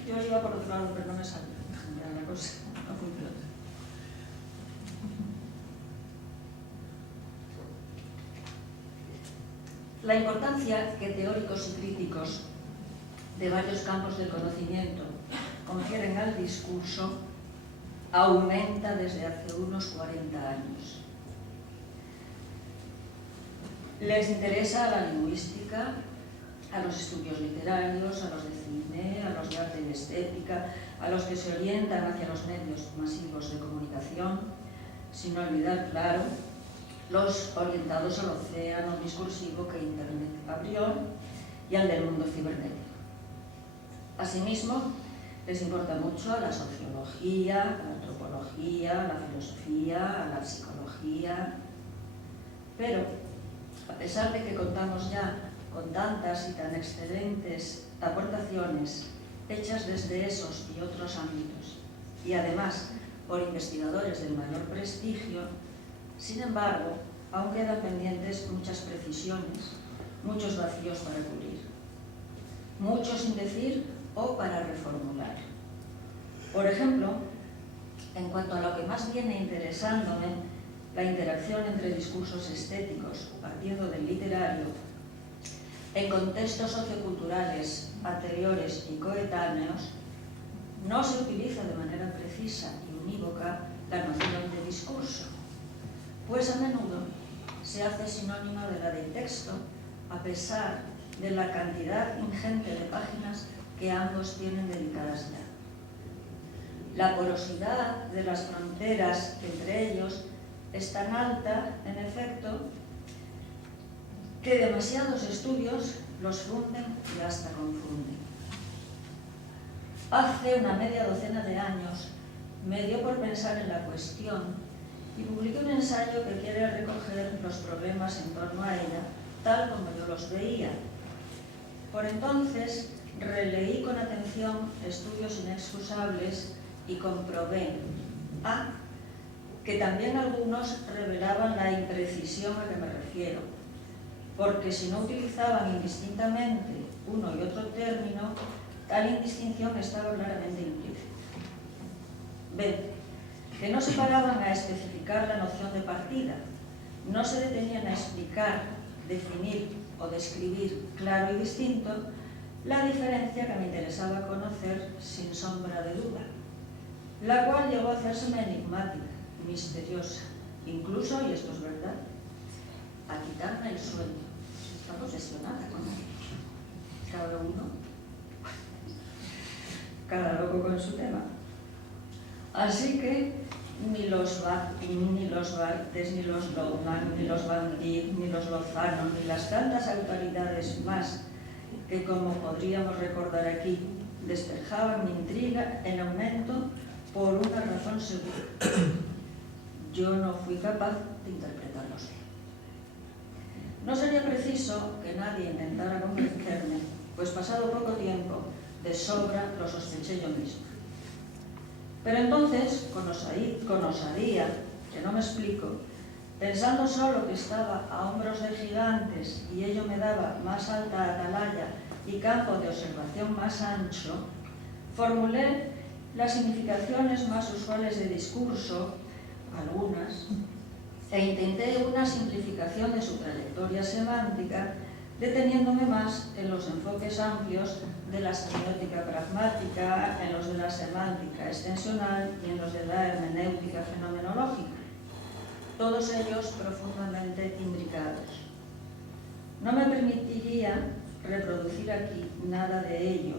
yo iba por otro lado, pero no me sale. La cosa no funciona. La importancia que teóricos y críticos de varios campos del conocimiento confieren al discurso aumenta desde hace unos 40 años. Les interesa a la lingüística, a los estudios literarios, a los de cine, a los de arte y estética, a los que se orientan hacia los medios masivos de comunicación, sin olvidar, claro, los orientados al océano discursivo que Internet abrió y al del mundo cibernético. Asimismo, les importa mucho a la sociología, a la antropología, a la filosofía, a la psicología, pero a pesar de que contamos ya con tantas y tan excelentes aportaciones hechas desde esos y otros ámbitos, y además por investigadores del mayor prestigio, sin embargo, aún quedan pendientes muchas precisiones, muchos vacíos para cubrir, mucho sin decir o para reformular. Por ejemplo, en cuanto a lo que más viene interesándome, la interacción entre discursos estéticos, partiendo del literario, en contextos socioculturales anteriores y coetáneos, no se utiliza de manera precisa y unívoca la noción de discurso, pues a menudo se hace sinónimo de la del texto, a pesar de la cantidad ingente de páginas que ambos tienen dedicadas ya. La porosidad de las fronteras entre ellos es tan alta, en efecto, que demasiados estudios los funden y hasta confunden. Hace una media docena de años me dio por pensar en la cuestión y publiqué un ensayo que quiere recoger los problemas en torno a ella, tal como yo los veía. Por entonces releí con atención Estudios inexcusables y comprobé que también algunos revelaban la imprecisión a que me refiero, porque si no utilizaban indistintamente uno y otro término, tal indistinción estaba claramente implícita. B. Que no se paraban a especificar la noción de partida, no se detenían a explicar, definir o describir claro y distinto la diferencia que me interesaba conocer sin sombra de duda, la cual llegó a hacérseme enigmática, misteriosa, incluso, y esto es verdad, a quitarme el sueño. Está obsesionada con él. Cada uno, cada loco con su tema. Así que ni los Barthes, ni los Lodman, ni los Van Dijk, ni los Lozano, ni las tantas autoridades más que, como podríamos recordar aquí, despejaban mi intriga en aumento por una razón segura. Yo no fui capaz de interpretarlos bien. No sería preciso que nadie intentara convencerme, pues pasado poco tiempo, de sobra lo sospeché yo misma. Pero entonces, con osadía, que no me explico, pensando solo que estaba a hombros de gigantes y ello me daba más alta atalaya y campo de observación más ancho, formulé las significaciones más usuales de discurso, algunas, e intenté una simplificación de su trayectoria semántica, deteniéndome más en los enfoques amplios de la semiótica pragmática, en los de la semántica extensional y en los de la hermenéutica fenomenológica, todos ellos profundamente imbricados. No me permitiría reproducir aquí nada de ello,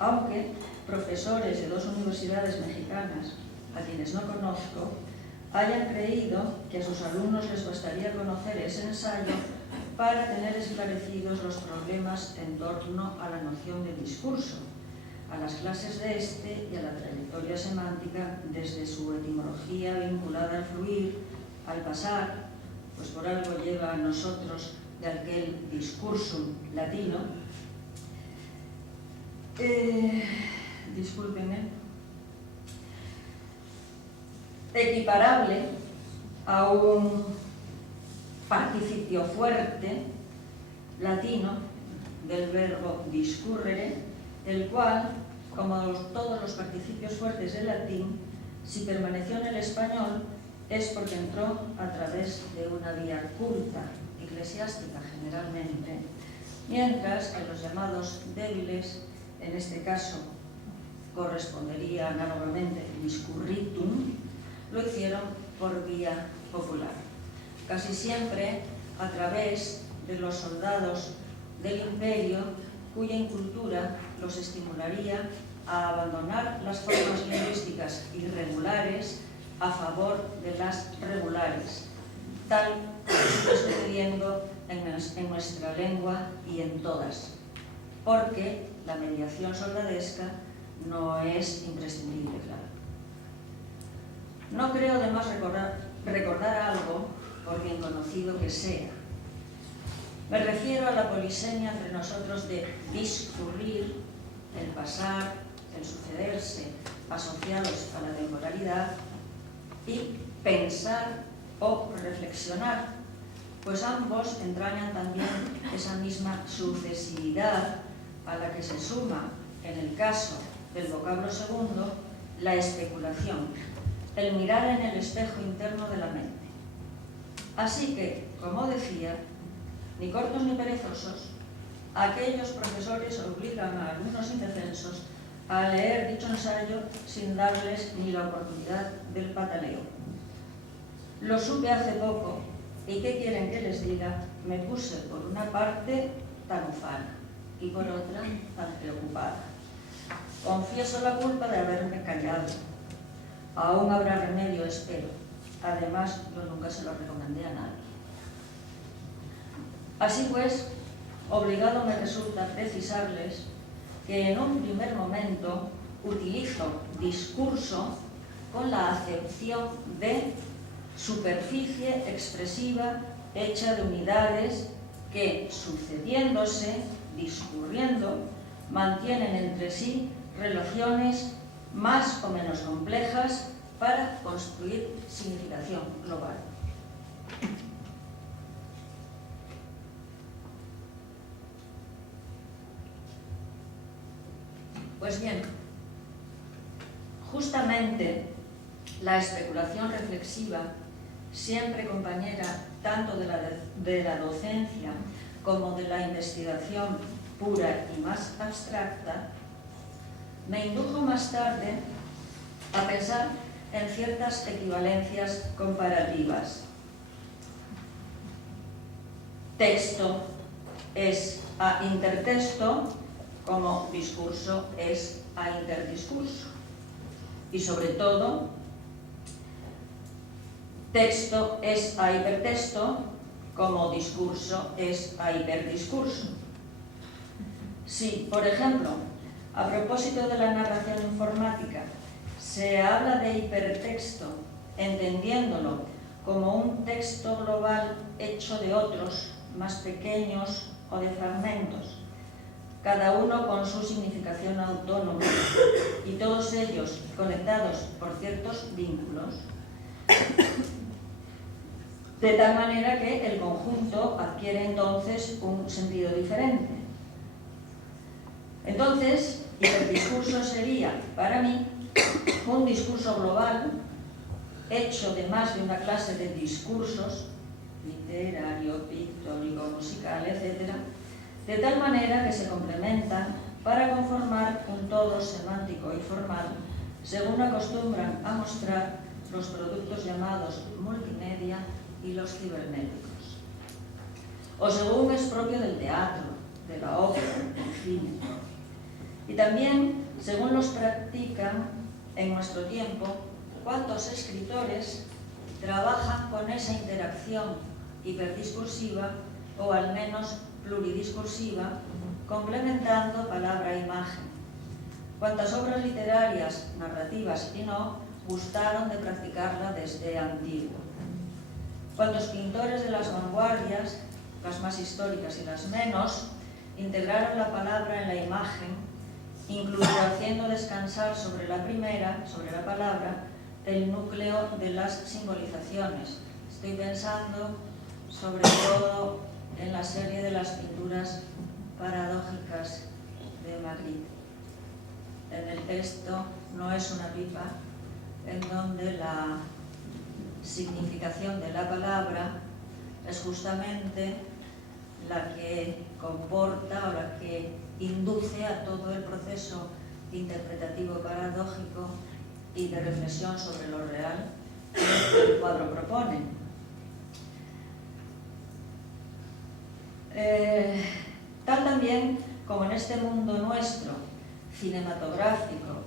aunque profesores de dos universidades mexicanas, a quienes no conozco, hayan creído que a sus alumnos les bastaría conocer ese ensayo para tener esclarecidos los problemas en torno a la noción de discurso, a las clases de este y a la trayectoria semántica desde su etimología vinculada al fluir, al pasar, pues por algo lleva a nosotros de aquel discursum latino. Discúlpenme, equiparable a un participio fuerte latino del verbo discurrere, el cual, como todos los participios fuertes del latín, si permaneció en el español es porque entró a través de una vía culta, eclesiástica generalmente, mientras que los llamados débiles, en este caso correspondería análogamente discurritum, lo hicieron por vía popular, casi siempre a través de los soldados del imperio, cuya incultura los estimularía a abandonar las formas lingüísticas irregulares a favor de las regulares, tal como está sucediendo en nuestra lengua y en todas, porque la mediación soldadesca no es imprescindible, claro. No creo además recordar algo, por bien conocido que sea. Me refiero a la polisemia entre nosotros de discurrir, el pasar, el sucederse, asociados a la temporalidad, y pensar o reflexionar, pues ambos entrañan también esa misma sucesividad a la que se suma, en el caso del vocablo segundo, la especulación, el mirar en el espejo interno de la mente. Así que, como decía, ni cortos ni perezosos, aquellos profesores obligan a alumnos indefensos a leer dicho ensayo sin darles ni la oportunidad del pataleo. Lo supe hace poco y ¿qué quieren que les diga? Me puse por una parte tan ufana y por otra tan preocupada. Confieso la culpa de haberme callado. Aún habrá remedio, espero. Además, yo nunca se lo recomendé a nadie. Así pues, obligado me resulta precisarles que en un primer momento utilizo discurso con la acepción de superficie expresiva hecha de unidades que, sucediéndose, discurriendo, mantienen entre sí relaciones más o menos complejas para construir significación global. Pues bien, justamente la especulación reflexiva, siempre compañera tanto de la docencia como de la investigación pura y más abstracta, me indujo más tarde a pensar en ciertas equivalencias comparativas. Texto es a intertexto, como discurso es a interdiscurso. Y sobre todo, texto es a hipertexto, como discurso es a hiperdiscurso. Si, por ejemplo, a propósito de la narración informática, se habla de hipertexto, entendiéndolo como un texto global hecho de otros, más pequeños o de fragmentos, cada uno con su significación autónoma y todos ellos conectados por ciertos vínculos, de tal manera que el conjunto adquiere entonces un sentido diferente. Entonces, el discurso sería, para mí, un discurso global hecho de más de una clase de discursos, literario, pictórico, musical, etc., de tal manera que se complementan para conformar un todo semántico y formal, según acostumbran a mostrar los productos llamados multimedia y los cibernéticos, o según es propio del teatro, de la ópera, del cine. Y también, según los practican en nuestro tiempo, cuántos escritores trabajan con esa interacción hiperdiscursiva o al menos pluridiscursiva, complementando palabra e imagen. Cuántas obras literarias, narrativas y no, gustaron de practicarla desde antiguo. Cuántos pintores de las vanguardias, las más históricas y las menos, integraron la palabra en la imagen, incluso haciendo descansar sobre la primera, sobre la palabra, el núcleo de las simbolizaciones. Estoy pensando sobre todo en la serie de las pinturas paradójicas de Magritte. En el texto no es una pipa, en donde la significación de la palabra es justamente la que comporta o la que induce a todo el proceso interpretativo paradójico y de reflexión sobre lo real que el cuadro propone. Tal también como en este mundo nuestro, cinematográfico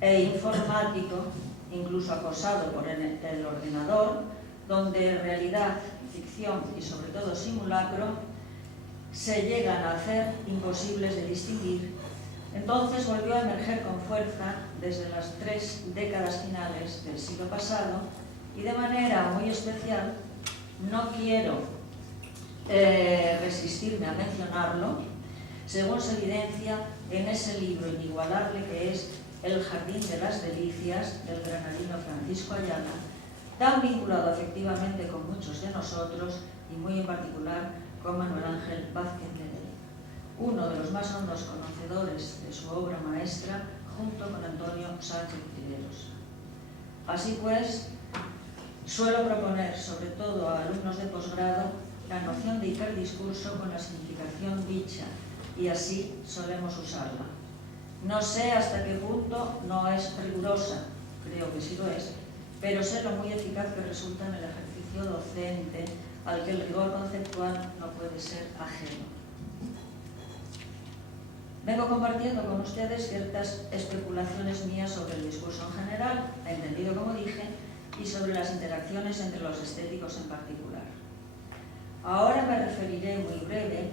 e informático, incluso acosado por el ordenador, donde realidad, ficción y sobre todo simulacro se llegan a hacer imposibles de distinguir, entonces volvió a emerger con fuerza desde las 3 décadas finales del siglo pasado y de manera muy especial, no quiero resistirme a mencionarlo, según se evidencia en ese libro inigualable que es El jardín de las delicias, del granadino Francisco Ayala, tan vinculado afectivamente con muchos de nosotros y muy en particular con Manuel Ángel Vázquez Ledel, uno de los más hondos conocedores de su obra maestra, junto con Antonio Sánchez Tiberos. Así pues, suelo proponer, sobre todo a alumnos de posgrado, la noción de hiperdiscurso con la significación dicha, y así solemos usarla. No sé hasta qué punto no es rigurosa, creo que sí lo es, pero sé lo muy eficaz que resulta en el ejercicio docente, al que el rigor conceptual no puede ser ajeno. Vengo compartiendo con ustedes ciertas especulaciones mías sobre el discurso en general, entendido como dije, y sobre las interacciones entre los estéticos en particular. Ahora me referiré muy breve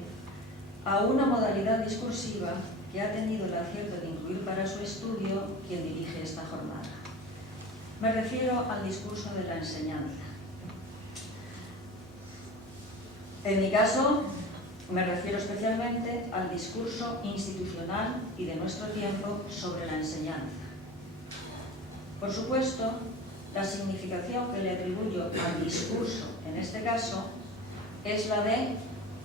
a una modalidad discursiva que ha tenido el acierto de incluir para su estudio quien dirige esta jornada. Me refiero al discurso de la enseñanza. En mi caso, me refiero especialmente al discurso institucional y de nuestro tiempo sobre la enseñanza. Por supuesto, la significación que le atribuyo al discurso, en este caso, es la de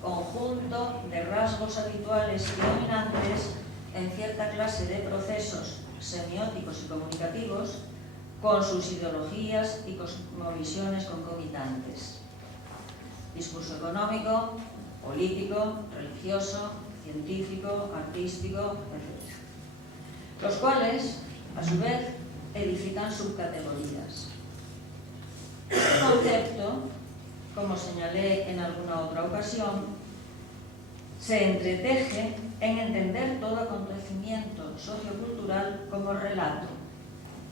conjunto de rasgos habituales y dominantes en cierta clase de procesos semióticos y comunicativos con sus ideologías y cosmovisiones concomitantes. Discurso económico, político, religioso, científico, artístico, etc. Los cuales, a su vez, edifican subcategorías. Este concepto, como señalé en alguna otra ocasión, se entreteje en entender todo acontecimiento sociocultural como relato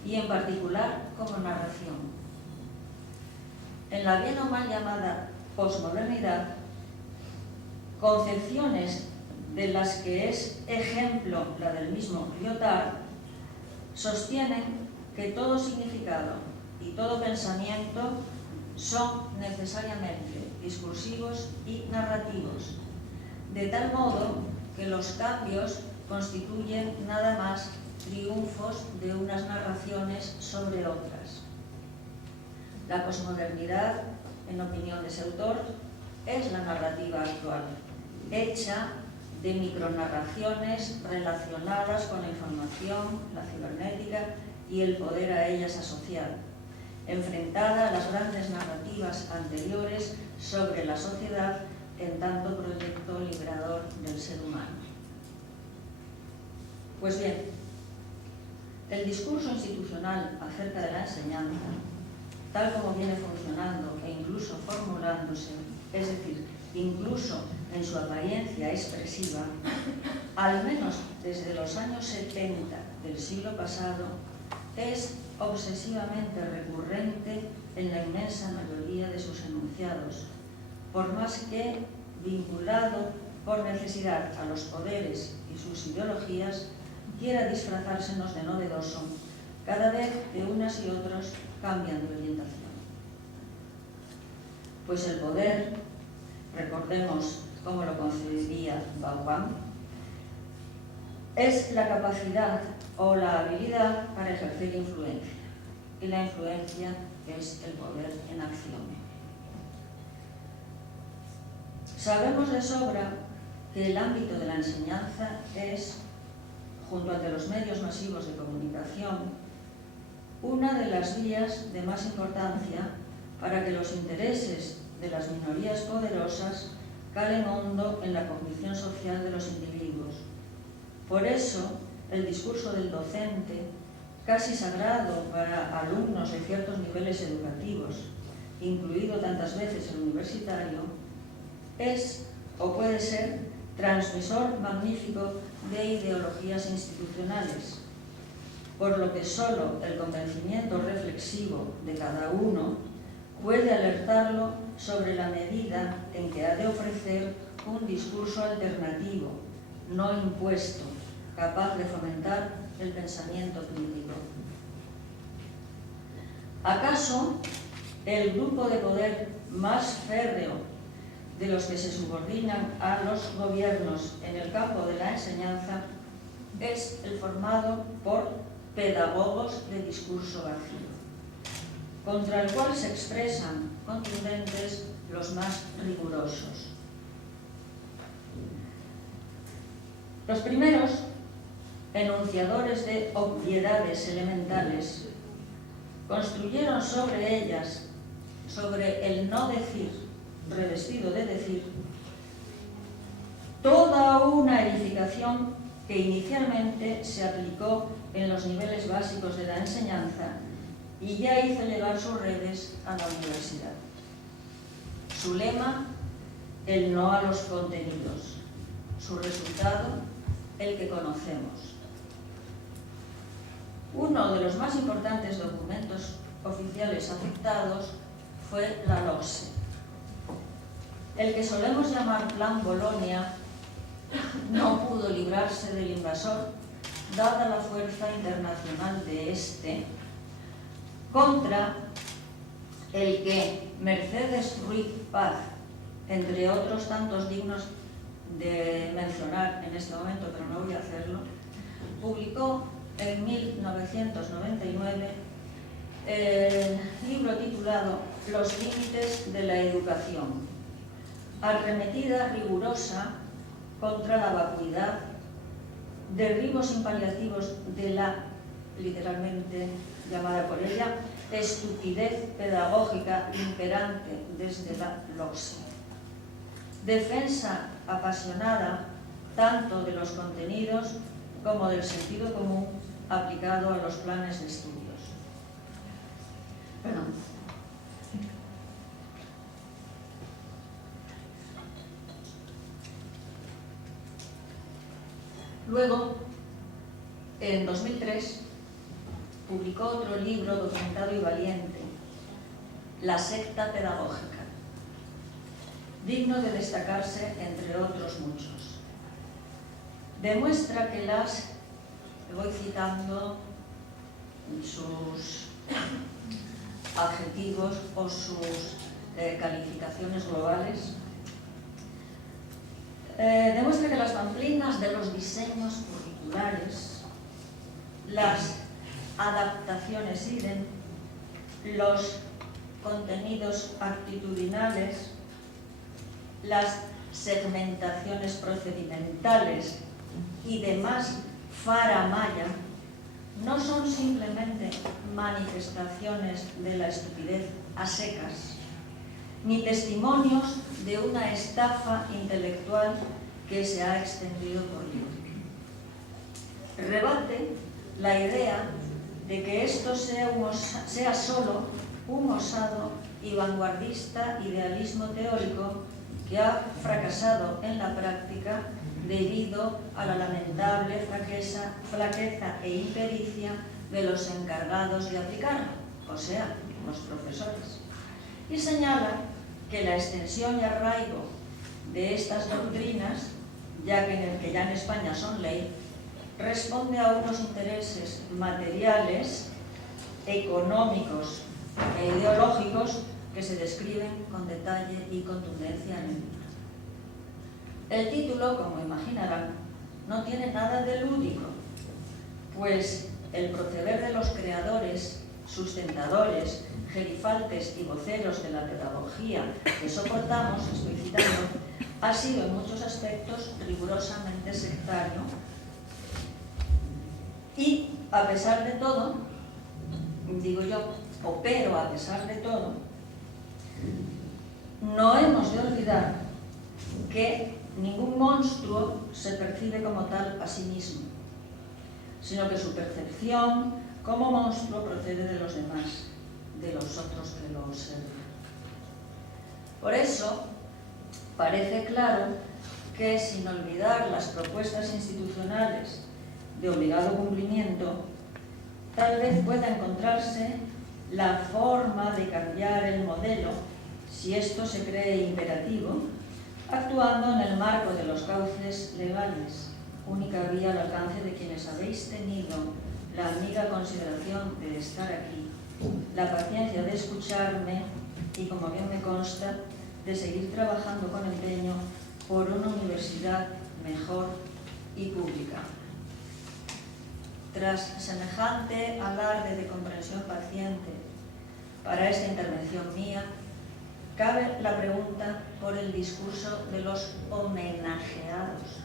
y en particular como narración. En la bien o mal llamada posmodernidad, concepciones de las que es ejemplo la del mismo Lyotard sostienen que todo significado y todo pensamiento son necesariamente discursivos y narrativos, de tal modo que los cambios constituyen nada más triunfos de unas narraciones sobre otras. La posmodernidad, en opinión de ese autor, es la narrativa actual, hecha de micronarraciones relacionadas con la información, la cibernética y el poder a ellas asociado, enfrentada a las grandes narrativas anteriores sobre la sociedad en tanto proyecto liberador del ser humano. Pues bien, el discurso institucional acerca de la enseñanza, tal como viene funcionando e incluso formulándose, es decir, incluso en su apariencia expresiva, al menos desde los años 70 del siglo pasado, es obsesivamente recurrente en la inmensa mayoría de sus enunciados, por más que vinculado por necesidad a los poderes y sus ideologías, quiera disfrazársenos de novedoso cada vez que unas y otros cambian de orientación. Pues el poder, recordemos cómo lo concebiría Bauman, es la capacidad o la habilidad para ejercer influencia, y la influencia es el poder en acción. Sabemos de sobra que el ámbito de la enseñanza es, junto al de los medios masivos de comunicación, una de las vías de más importancia para que los intereses de las minorías poderosas calen hondo en la cognición social de los individuos. Por eso, el discurso del docente, casi sagrado para alumnos de ciertos niveles educativos, incluido tantas veces el universitario, es o puede ser transmisor magnífico de ideologías institucionales, por lo que solo el convencimiento reflexivo de cada uno puede alertarlo sobre la medida en que ha de ofrecer un discurso alternativo, no impuesto, capaz de fomentar el pensamiento crítico. ¿Acaso el grupo de poder más férreo de los que se subordinan a los gobiernos en el campo de la enseñanza es el formado por pedagogos de discurso vacío, contra el cual se expresan contundentes los más rigurosos? Los primeros, enunciadores de obviedades elementales, construyeron sobre ellas, sobre el no decir, revestido de decir, toda una edificación que inicialmente se aplicó en los niveles básicos de la enseñanza y ya hizo llegar sus redes a la universidad. Su lema, el no a los contenidos. Su resultado, el que conocemos. Uno de los más importantes documentos oficiales afectados fue la LOCSE. El que solemos llamar Plan Bolonia no pudo librarse del invasor, dada la fuerza internacional de este, contra el que Mercedes Ruiz Paz, entre otros tantos dignos de mencionar en este momento, pero no voy a hacerlo, publicó en 1999 el libro titulado Los límites de la educación, arremetida rigurosa contra la vacuidad, derribos sin paliativos de la, literalmente llamada por ella, estupidez pedagógica imperante desde la LOCSE. Defensa apasionada tanto de los contenidos como del sentido común aplicado a los planes de estudios. Perdón. Luego, en 2003, publicó otro libro documentado y valiente, La secta pedagógica, digno de destacarse entre otros muchos. Demuestra que voy citando sus adjetivos o sus calificaciones globales, demuestra que las pamplinas de los diseños curriculares, las adaptaciones idem, los contenidos actitudinales, las segmentaciones procedimentales y demás faramalla no son simplemente manifestaciones de la estupidez a secas, ni testimonios de una estafa intelectual que se ha extendido por libro. Rebate la idea de que esto sea solo un osado y vanguardista idealismo teórico que ha fracasado en la práctica debido a la lamentable flaqueza e impericia de los encargados de aplicarlo, o sea, los profesores. Y señala que la extensión y arraigo de estas doctrinas, ya que ya en España son ley, responde a unos intereses materiales, económicos e ideológicos que se describen con detalle y contundencia en el libro. El título, como imaginarán, no tiene nada de lúdico, pues el proceder de los creadores, sustentadores, gerifaltes y voceros de la pedagogía que soportamos, estoy citando, ha sido en muchos aspectos rigurosamente sectario y, a pesar de todo, digo yo, pero a pesar de todo, no hemos de olvidar que ningún monstruo se percibe como tal a sí mismo, sino que su percepción como monstruo procede de los demás, de los otros que lo observan. Por eso, parece claro que, sin olvidar las propuestas institucionales de obligado cumplimiento, tal vez pueda encontrarse la forma de cambiar el modelo, si esto se cree imperativo, actuando en el marco de los cauces legales, única vía al alcance de quienes habéis tenido la amiga consideración de estar aquí, la paciencia de escucharme y, como bien me consta, de seguir trabajando con empeño por una universidad mejor y pública. Tras semejante alarde de comprensión paciente para esta intervención mía, cabe la pregunta por el discurso de los homenajeados,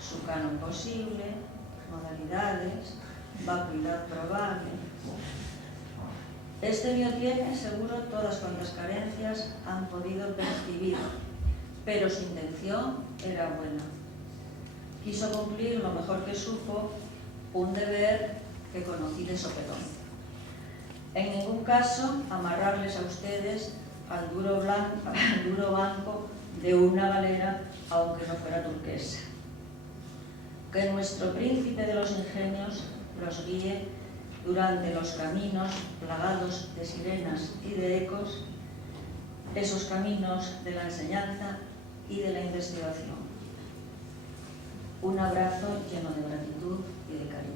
su canon posible, modalidades, vacuidad probable. Este mío tiene, seguro, todas cuantas carencias han podido percibir, pero su intención era buena. Quiso cumplir lo mejor que supo un deber que conocí de sopetón. En ningún caso amarrarles a ustedes al duro banco de una galera, aunque no fuera turquesa. Que nuestro príncipe de los ingenios los guíe durante los caminos plagados de sirenas y de ecos, esos caminos de la enseñanza y de la investigación. Un abrazo lleno de gratitud y de cariño.